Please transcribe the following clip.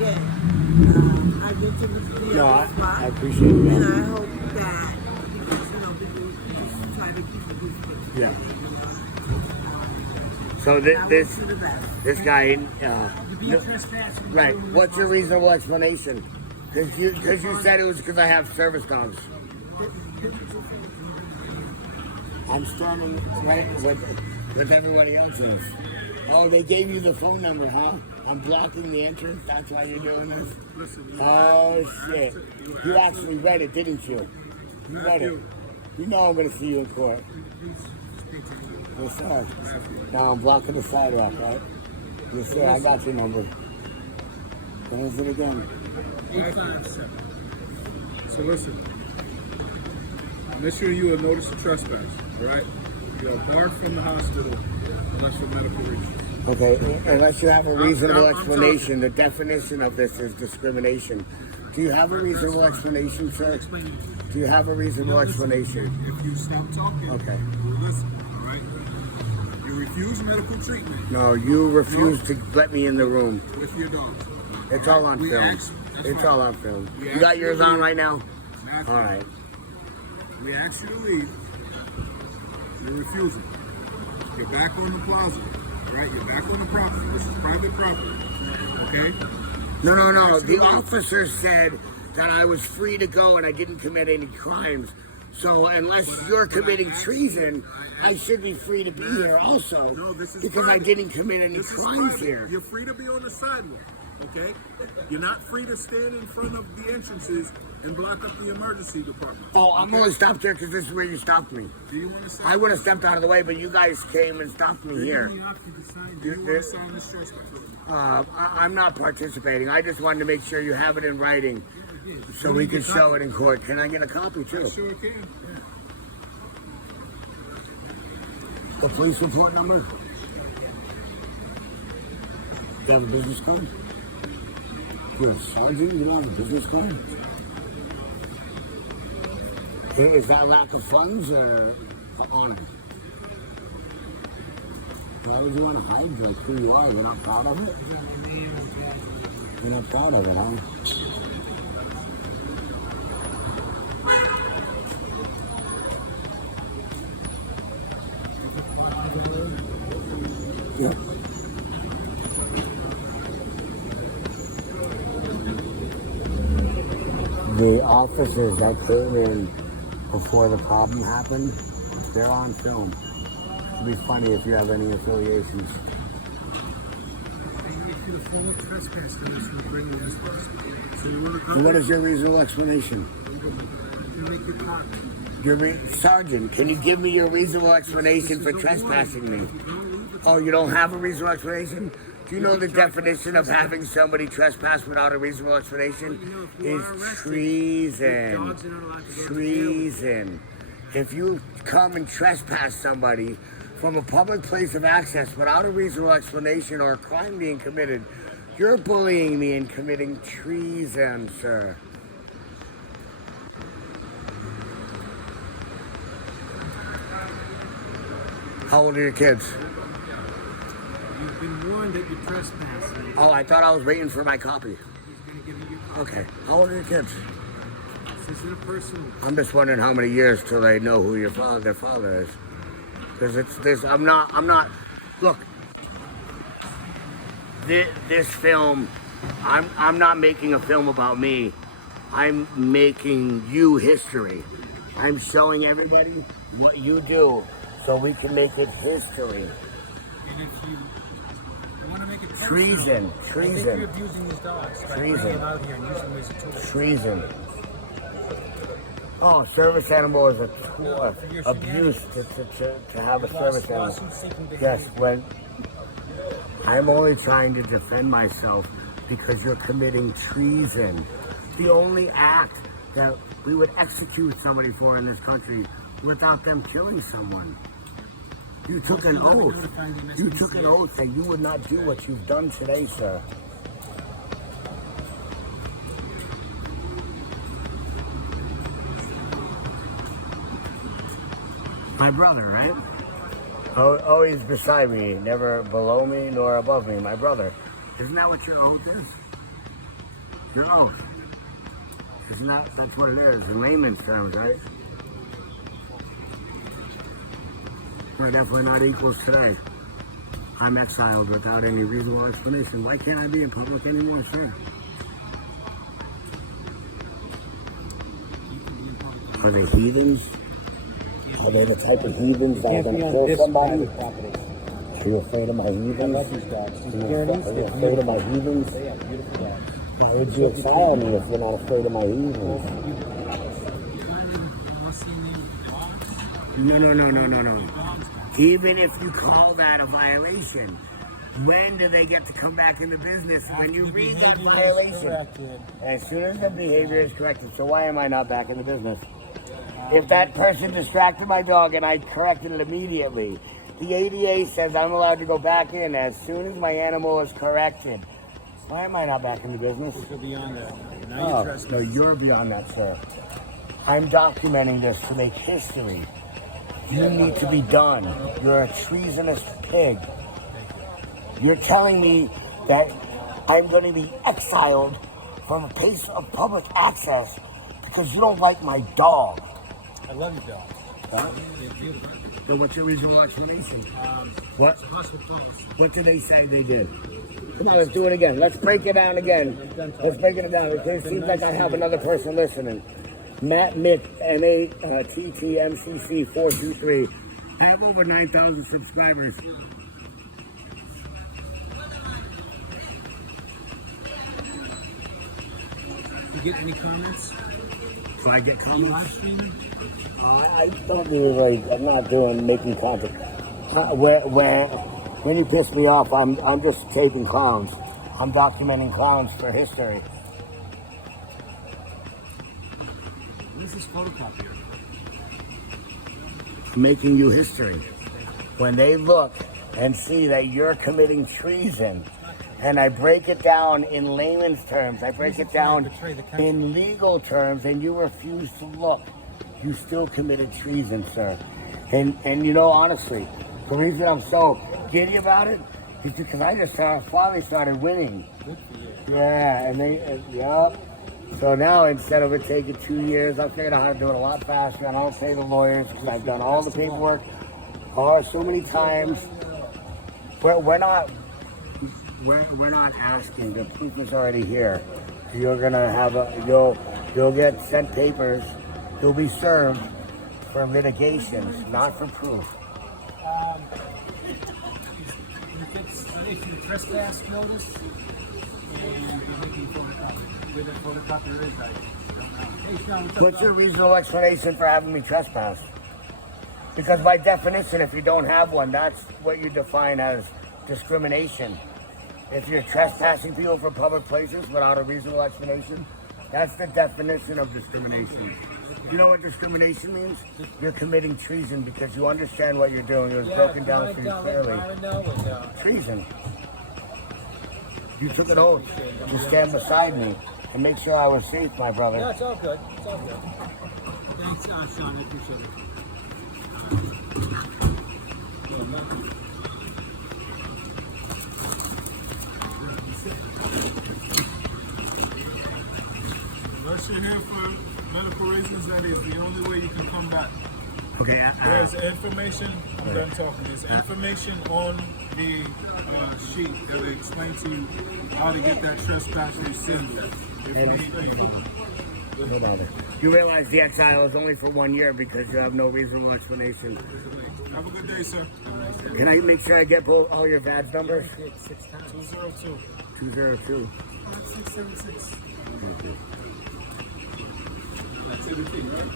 again, I need to be No, on the spot. I appreciate it. And Yeah. I hope that, because, people just try to keep the peace. Yeah. So I wish you the best. this guy, You're trespassing. right? What's your reasonable explanation? Because you said it was because I have service dogs. I'm standing right with everybody else's. Oh, they gave you the phone number, huh? I'm blocking the entrance. That's why you're doing this. Oh shit! You actually read it, didn't you? You read it. You know I'm gonna see you in court. Yes, sir. Now I'm blocking the sidewalk, right? Yes, sir. I got your number. What is it again? 857. So listen, I'm issuing you a notice of trespass, right? You're barred from the hospital unless for medical reasons. Okay, unless you have a reasonable explanation. The definition of this is discrimination. Do you have a reasonable explanation, sir? Do you have a reasonable explanation? If you stop talking, Okay. we'll listen, all right? You refuse medical treatment No, you refuse to let me in the room. with your dogs. It's all on film. It's all on film. You got yours on right now? All right. We asked you to leave. You're refusing. You're back on the plaza, all right? You're back on the property. This is private property, okay? No. The officer said that I was free to go and I didn't commit any crimes. So unless you're committing treason, I should be free to be here also. No, this is because I private. didn't commit any This is crimes private. here. You're free to be on the sidewalk, okay? You're not free to stand in front of the entrances and block up the emergency department. Oh, I'm only stopped here because this is where you stopped me. Do you want to sign? I would have stepped out of the way, but you guys came and stopped me here. Do you want to sign this trespass? I'm not participating. I just wanted to make sure you have it in writing so we can show it in court. Can I get a copy too? Sure can. The police report number? You have a business card? You're a sergeant? You don't have a business card? Is that lack of funds or honor? Why would you want to hide like who you are? You're not proud of it? You're not proud of it, huh? Yeah. The officers that came in before the problem happened, they're on film. It'd be funny if you have any affiliations. What is your reasonable explanation? Sergeant, can you give me your reasonable explanation for trespassing me? Oh, you don't have a reasonable explanation? Do you know the definition of having somebody trespass without a reasonable explanation? Is treason. Treason. If you come and trespass somebody from a public place of access without a reasonable explanation or a crime being committed, you're bullying me and committing treason, sir. How old are your kids? You've been warned that you're trespassing. Oh, I thought I was waiting for my copy. He's going to give you your copy. Okay. How old are your kids? This is personal. I'm just wondering how many years till they know who their father is. Because it's this, I'm not, look, this film, I'm not making a film about me. I'm making you history. I'm showing everybody what you do so we can make it history. And if you want to make it personal, Treason. I think you're abusing these dogs. By bringing them out here and using them as a tool. Treason. Oh, service animal is a tool, abuse to have a service animal. Yes, when I'm only trying to defend myself because you're committing treason. The only act that we would execute somebody for in this country without them killing someone. You took an oath. You took an oath that you would not do what you've done today, sir. My brother, right? Always beside me, never below me nor above me. My brother. Isn't that what your oath is? Your oath. Isn't that's what it is, in layman's terms, right? We're definitely not equals today. I'm exiled without any reasonable explanation. Why can't I be in public anymore, sir? Are they heathens? Are they the type of heathens that are going to kill somebody? Are you afraid of my heathens? I love these dogs. Are you afraid of my heathens? They have beautiful dogs. Why would you exile me if you're not afraid of my heathens? No. Even if you call that a violation, when do they get to come back into business? When you read that violation. As soon as the behavior is corrected. So why am I not back in the business? If that person distracted my dog and I corrected it immediately, the ADA says I'm allowed to go back in as soon as my animal is corrected. Why am I not back in the business? You're beyond that. No, you're beyond that, sir. I'm documenting this to make history. You need to be done. You're a treasonous pig. You're telling me that I'm going to be exiled from a place of public access because you don't like my dog. I love your dog. Huh? So what's your reasonable explanation? What did they say they did? Come on, let's do it again. Let's break it down again. Let's break it down. It seems like I have another person listening. Matt Mick, MATTMCC 423. I have over 9,000 subscribers. You get any comments? Do I get Live comments? streaming? I don't really like. I'm not making content. When you piss me off, I'm just taping clowns. I'm documenting clowns for history. What is this photocopier? Making you history. When they look and see that you're committing treason, and I break it down in layman's terms, I break it down in legal terms, and you refuse to look, you still committed treason, sir. And you know, honestly, the reason I'm so giddy about it is because I just finally started winning. Yeah, and yep. So now, instead of it taking 2 years, I figured out how to do it a lot faster, and I don't pay the lawyers because I've done all the paperwork so many times. We're not asking. The proof is already here. You're gonna have you'll get sent papers. You'll be served for litigations, not for proof. If you trespass notice and you're making photocopy, with a photocopier is that? Hey, Sean, What's your reasonable explanation for having me trespass? Because by definition, if you don't have one, that's what you define as discrimination. If you're trespassing people from public places without a reasonable explanation, that's the definition of discrimination. You know what discrimination means? You're committing treason because you understand what you're doing. It was broken down for you clearly. Treason. You took an oath to stand beside me and make sure I was safe, my brother. No, it's all good. It's all good. Thanks, Sean. I appreciate it. Unless you're here for medical reasons, that is the only way you can come back. Okay. There's information, I'm done talking. There's information on the sheet that will explain to you how to get that trespass rescinded. Hold on. You realize the exile is only for 1 year because you have no reasonable explanation. Have a good day, sir. Can I make sure I get all your VADS numbers? 202. 202. 676. That's everything, right?